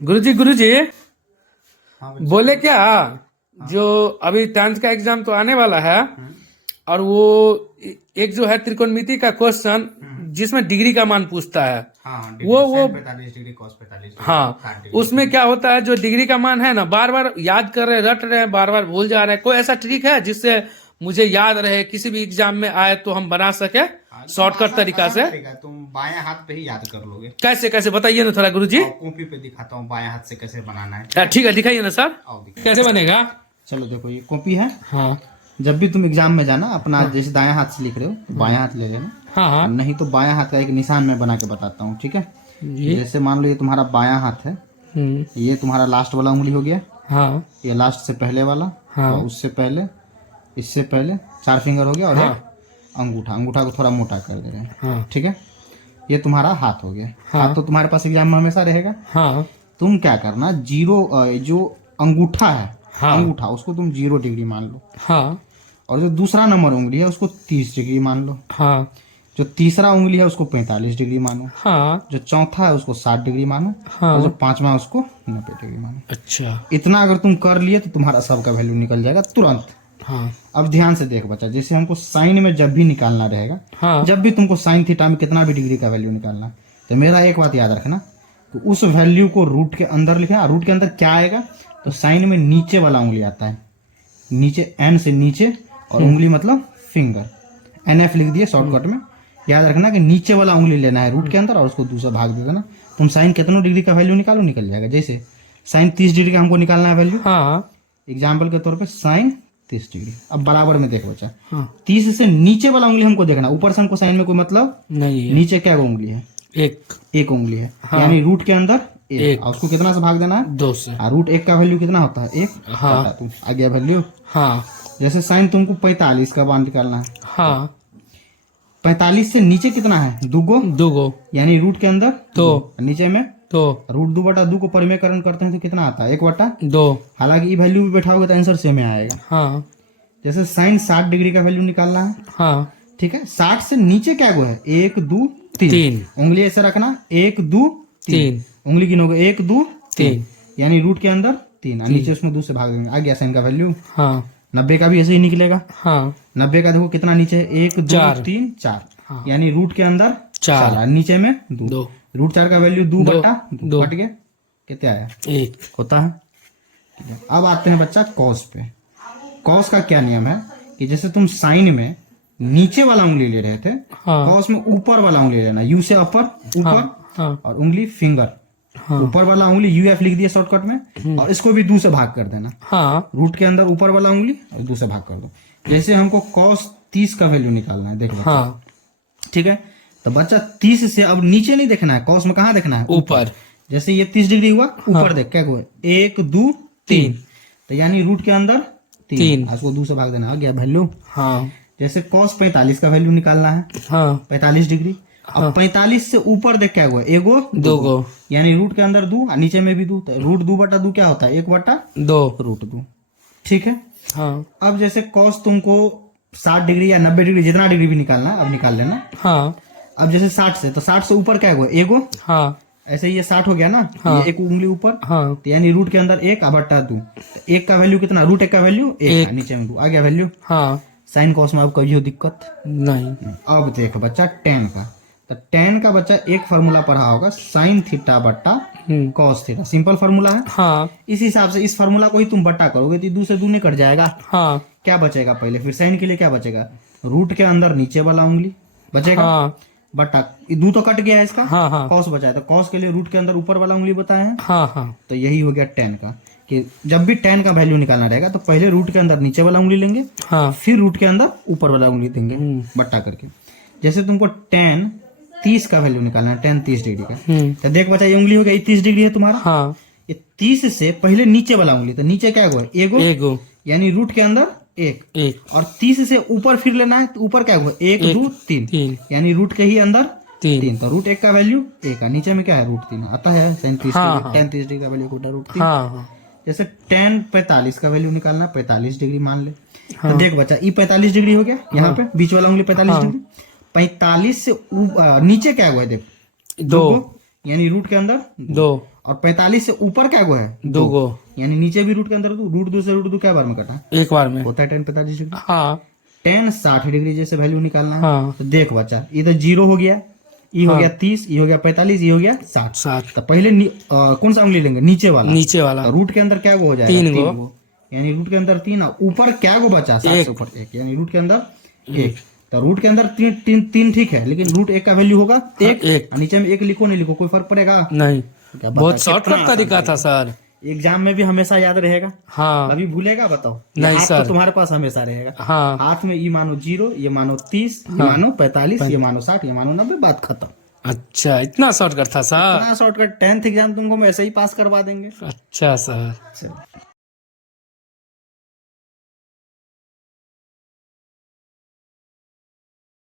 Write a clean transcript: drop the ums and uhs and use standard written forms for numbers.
गुरुजी हाँ बच्चा। बोले क्या जो अभी 10th का एग्जाम तो आने वाला है और वो एक जो है त्रिकोणमिति का क्वेश्चन जिसमें डिग्री का मान पूछता है हाँ वो 45 डिग्री cos 45 डिग्री हाँ 60 डिग्री। उसमें क्या होता है जो डिग्री का मान है ना बार बार याद कर रहे रट रहे हैं बार बार भूल जा रहे हैं। कोई ऐसा ट्रिक है जिससे मुझे याद रहे किसी भी एग्जाम में आए तो हम बना सके हाँ, शॉर्टकट तरीका से। तुम बाएं हाथ पे ही याद कर लोगे। कैसे कैसे बताइए ना थोड़ा गुरुजी। और कॉपी पे दिखाता हूँ बाएं हाथ से कैसे बनाना है। ठीक है दिखाइए ना सर आओ दिखा। कैसे बनेगा। चलो देखो ये कॉपी है। हाँ जब भी तुम एग्जाम में जाना अपना जैसे दाएं हाथ से लिख रहे हो तो बाएं हाथ ले लेना। हाँ हाँ नहीं तो बाएं हाथ का एक निशान मैं बना के बताता हूँ, ठीक है। जी जैसे मान लो ये तुम्हारा बायां हाथ है, ये तुम्हारा लास्ट वाला उंगली हो गया, हाँ ये लास्ट से पहले वाला, हाँ और उससे पहले, इससे पहले 4 फिंगर हो गया और एक अंगूठा, अंगूठा को थोड़ा मोटा कर दे रहे हैं, हाँ ठीक है। ये तुम्हारा हाथ हो गया। हाँ। हाथ तो तुम्हारे पास एग्जाम में हमेशा रहेगा। हाँ तुम क्या करना, जो अंगूठा है, हाँ अंगूठा उसको तुम 0 डिग्री मान लो, हाँ और जो दूसरा नंबर उंगली है उसको 30 डिग्री मान लो, हाँ जो तीसरा उंगली है उसको 45 डिग्री मानो, हाँ जो चौथा है उसको 60 डिग्री मानो, और जो पांचवा है उसको 90 डिग्री मानो। अच्छा इतना अगर तुम कर लिए तो तुम्हारा सबका वैल्यू निकल जाएगा तुरंत। हाँ अब ध्यान से देख बच्चा, जैसे हमको साइन में जब भी निकालना रहेगा, हाँ जब भी तुमको साइन थीटा में कितना भी डिग्री का वैल्यू निकालना, तो मेरा एक बात याद रखना, तो उस वैल्यू को रूट के अंदर लिखना। रूट के अंदर क्या आएगा, तो साइन में नीचे वाला उंगली आता है, नीचे एन से नीचे, और उंगली मतलब फिंगर, NF लिख दिए शॉर्टकट में। याद रखना कि नीचे वाला उंगली लेना है रूट के अंदर और उसको दूसरा भाग दे देना। तुम साइन कितनों डिग्री का वैल्यू निकालो, निकल जाएगा। जैसे साइन 30 डिग्री का हमको निकालना है वैल्यू, हाँ एग्जाम्पल के तौर पे साइन 30 डिग्री। अब बराबर में देखो बच्चा, हाँ 30 से नीचे वाला उंगली हमको देखना, ऊपर से हमको साइन में कोई मतलब नहीं है नीचे क्या उंगली है, एक उंगली है, हाँ। यानी रूट के अंदर एक, एक। और उसको कितना से भाग देना है, 2 से। रूट 1 का वैल्यू कितना होता है, 1। हाँ। तुम आ गया वैल्यू। हाँ जैसे साइन तुमको 45 का मान निकालना है, हाँ 45 से नीचे कितना है, 2 यानी रूट के अंदर 2 नीचे में तो रूट 2/2 को परिमेयकरण करते हैं तो कितना आता है, 1/2। 2। हालांकि ये वैल्यू भी बैठाओगे तो आंसर सेम आएगा। हाँ जैसे साइन 60 डिग्री का वैल्यू निकालना है, हाँ ठीक है। 60 से नीचे क्या है, 1 2 3, उंगली ऐसे रखना, 1 2 3, उंगली गिनोगे 1 2 3, यानी रूट के अंदर 3, और नीचे उसमें 2 से भाग देंगे, आ गया साइन का वैल्यू। हाँ 90 का भी ऐसे ही निकलेगा। हाँ 90 का देखो कितना नीचे है, 1 2 4। 3 4, हाँ। यानी रूट के अंदर 4, नीचे में 2। 2 रूट 4 का वैल्यू 2/2 कट गया, कितना आया, 1। होता है, ठीक है। अब आते हैं बच्चा कॉस पे। कॉस का क्या नियम है कि जैसे तुम साइन में नीचे वाला उंगली ले रहे थे, हाँ कॉस में ऊपर वाला उंगली लेना, यू से अपर ऊपर, हाँ और उंगली फिंगर, हाँ ऊपर वाला उंगली UF लिख दिया शॉर्टकट में, और इसको भी 2 से भाग कर देना। हाँ रूट के अंदर ऊपर वाला उंगली और 2 से भाग कर दो। जैसे हमको कॉस 30 का वैल्यू निकालना है, देखो हाँ ठीक है। तो बच्चा 30 से अब नीचे नहीं देखना है, कॉस में कहाँ देखना है, ऊपर। जैसे ये 30 डिग्री हुआ, ऊपर देख क्या हुआ, 1 2 3, तो यानी रूट के अंदर 3, उसको 2 से भाग देना, आ गया वैल्यू। हाँ जैसे कॉस 45 का वैल्यू निकालना है, हाँ 45 डिग्री। अब 45 से ऊपर देख क्या हुआ, 1 2, यानी रूट के अंदर 2 और नीचे में भी 2, तो रूट 2/2 क्या होता है, 1/2 रूट 2, ठीक है। हाँ अब जैसे कॉस तुमको 60 डिग्री या 90 डिग्री जितना डिग्री भी निकालना, अब निकाल लेना। हाँ अब जैसे 60 से, तो 60 से ऊपर क्या हुआ, 1, हाँ ऐसे ही ये 60 हो गया ना, हाँ। ये एक उंगली ऊपर, हाँ तो यानी रूट के अंदर 1/2, 1 का वैल्यू कितना, रूट 1 का वैल्यू 1, नीचे में 2, आ गया वैल्यू। हाँ साइन कॉस में अब कभी हो दिक्कत नहीं। अब देखो बच्चा tan का, तो tan का बच्चा एक फार्मूला पढ़ा होगा, साइन थीटा बट्टा कॉस थीटा, सिंपल फार्मूला है। हाँ इस हिसाब से इस फार्मूला को ही तुम बट्टा करोगे तो 2 से 2 नहीं कट जाएगा। हाँ क्या बचेगा पहले, फिर साइन के लिए क्या बचेगा, रूट के अंदर नीचे वाला उंगली बचेगा, हाँ बट्टा 2 तो कट गया है इसका, हाँ हाँ कॉस बचा है, तो कॉस के लिए रूट के अंदर ऊपर वाला उंगली बताए हैं, हाँ हाँ तो यही हो गया tan का, कि जब भी tan का वैल्यू निकालना रहेगा तो पहले रूट के अंदर नीचे वाला उंगली लेंगे, हाँ फिर रूट के अंदर ऊपर वाला उंगली देंगे बट्टा करके। जैसे तुमको tan 30 का वैल्यू निकालना है, tan 30 डिग्री का, तो देख बच्चा ये उंगली हो गया, 30 डिग्री है तुम्हारा, हाँ ये 30 से पहले नीचे वाला उंगली, तो नीचे क्या हुआ, 1, यानी रूट के अंदर 1, और 30 से ऊपर फिर लेना है, तो ऊपर क्या हुआ, 1 2 3, यानी रूट के ही अंदर 3, तो रूट 1 का वैल्यू 1, नीचे में क्या है, रूट 3 आता है। साइन 30 tan 30 डिग्री का वैल्यू होता है रूट 3। हाँ जैसे tan 45 का वैल्यू निकालना, 45 डिग्री मान ले, तो देख बच्चा ये 45 डिग्री हो गया, यहाँ पे बीच वाला उंगली 45 डिग्री, 45 से नीचे क्या हुआ है, देख 2, यानी रूट के अंदर 2 और 45 से ऊपर क्या गो है 2 गो, यानी नीचे भी रूट के अंदर 2, रूट 2 से रूट 2 क्या बार में कटा एक बार में। होता है tan 45 डिग्री। हाँ tan 60 डिग्री जैसे वैल्यू निकालना है। हाँ तो देख बच्चा इधर 0 हो गया, ई हो गया 30, ई हो गया 45, ई हो गया 60। 7 तो पहले कौन सा अंगुली लेंगे, नीचे वाला। नीचे वाला तो रूट के अंदर क्या गो हो जाएगा 3 गो, यानी रूट के अंदर 3 और ऊपर क्या गो बचा 7 से ऊपर 1, यानी रूट के अंदर 1। तो रूट के अंदर 3 ठीक है, लेकिन रूट 1 का वैल्यू होगा 1। नीचे में 1 लिखो नहीं लिखो कोई फर्क पड़ेगा नहीं। क्या बहुत बता, शॉर्टकट कितना तरीका आसान था सर। एग्जाम में भी हमेशा याद रहेगा, हाँ अभी भूलेगा बताओ। नहीं हाथ सर। तो तुम्हारे पास हमेशा रहेगा। हाँ हाथ में ये मानो 0, ये मानो 30, ये मानो 45, ये मानो 60, ये मानो 90, बात खत्म। अच्छा, इतना शॉर्टकट था सर। इतना शॉर्टकट 10th एग्जाम तुमको हम ऐसे ही पास करवा देंगे। अच्छा सर। चलो।